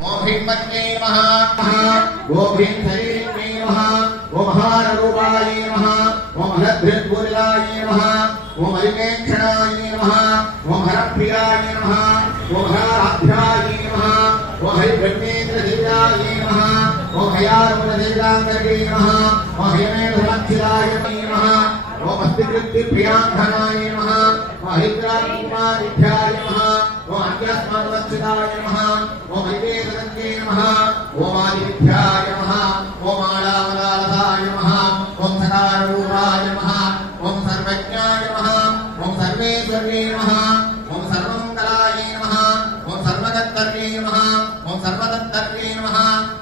ओम भीमन्ये नमः ओम भीम शरीरे नमः ओम महारूपाय नमः ओम हरद्भुजलाय नमः ओम हरिकेक्षणाय नमः ओम हरप्रियाय नमः ओम हराभ्याय नमः ओम हरिब्रह्मेन्द्रदेवाय नमः ओम हयारुणदेवांगरे नमः ओम हयमेधमक्षिराय नमः ओम अस्तिकृत्तिप्रियाङ्घनाय नमः ओम हरिद्राकुमारिभ्याय नमः ओम अन्यस्माद्वत्सिताय नमः ओम हरिवेदगङ्गे नमः ओम आदिभ्याय नमः ओम आलामलालसाय नमः ओम सकाररूपाय नमः ओम सर्वज्ञाय नमः ओम सर्वेश्वर्ये नमः ओम सर्वमङ्गलाय नमः ओम सर्वगन्तर्ये नमः ओम सर्वदत्तर्ये नमः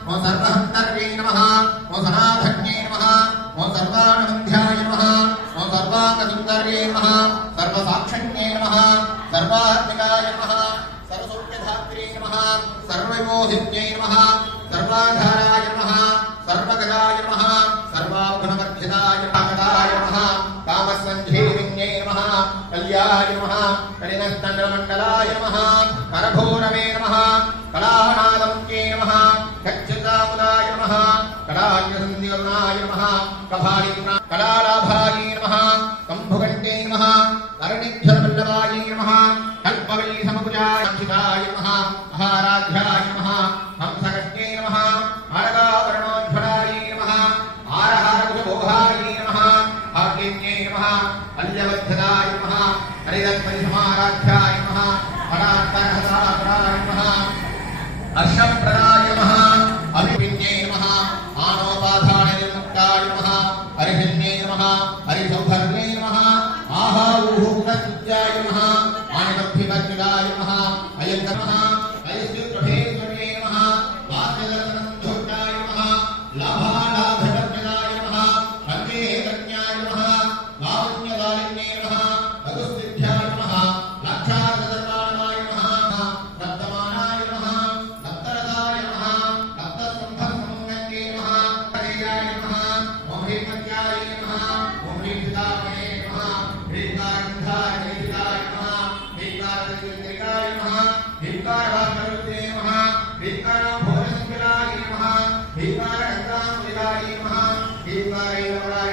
ओम सर्वहन्तर्ये नमः ओम सनातन्ये नमः ओम सर्वाणवन्ध्याय नमः ओम सर्वाङ्गसुन्दर्ये नमः सर्वसाक्षण्ये नमः सर्वात्मिकाय नमः सर्वसौख्यधात्रे नमः सर्वयोधिन्ये नमः सर्वाधाराय नमः सर्वगजाय नमः सर्वागुणवर्धिताय नमः कामसञ्जीविन्ये नमः कल्याय नमः कलिनस्तण्डमण्डलाय नमः करघोरवे नमः कलानादमुख्ये नमः खच्चितामुदाय नमः कलाज्ञसन्धिवरुणाय नमः कलालाभाय नमः कम्भुगण्डे नमः अरणिध्यवल्लभाय नमः कल्पवल्लीसमकुजाय नमः महाराध्याय नमः हंसगण्डे नमः आरगावरणोज्ज्वलाय नमः आरहारकुशभोगाय नमः भाग्यन्ये नमः अल्यवद्धदाय नमः हरिदत्परिसमाराध्याय नमः अनात्तरहसाराय नमः हर्षप्रदाय नमः अभिपिन्ये नमः आनोपाधाननिर्मुक्ताय नमः हरिभिन्ये नमः हरिसौभर्ये नमः आहाऊहुगुणस्तुत्याय नमः आनिमभ्यवर्जिताय नमः अयं नमः अयस्युप्रभेश्वर्ये नमः वास्यदर्शनन्दोषाय नमः लाभालाभवर्जिताय नमः हर्षेकन्याय नमः लावण्यदालिन्ये नमः लघुसिद्ध्याय नमः लाक्षादर्शनाय नमः वर्तमानाय नमः दत्तरदाय नमः दत्तसम्भवमङ्गले नमः हरेयाय नमः ओम हेमन्याय नमः ओम हेमदामये नमः हेमदागन्धाय नमः हेमदागन्धिकाय नमः हेमदावाकरुते नमः हेमदाभोजनस्मिलाय नमः हेमदागन्धामुदाय नमः हेमदायवराय